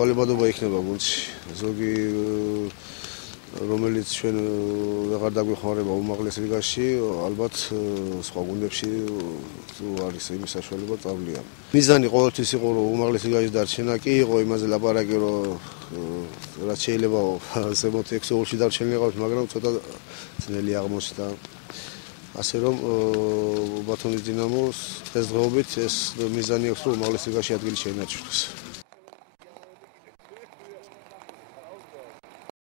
ცვალებადობა იქნება გუნდში. ზოგი რომელიც ჩვენ ვეღარ დაგვეხმარება უმაღლეს ლიგაში, ალბათ სხვა გუნდებში თუ არის იმის საშუალება წავლიან. მიზანი ყოველთვის იყო რომ უმაღლეს ლიგაში დარჩენა, კი იყო იმაზე ლაპარაკი რომ რაც შეიძლება ზემოთ 6 ოლში დარჩენილიყავთ, მაგრამ ცოტა ძნელი აღმოჩნდა. ასე რომ ბათუმის დინამოს დღესდღეობით ეს მიზანი აქვს რომ უმაღლეს ლიგაში ადგილი შეინარჩუნოს.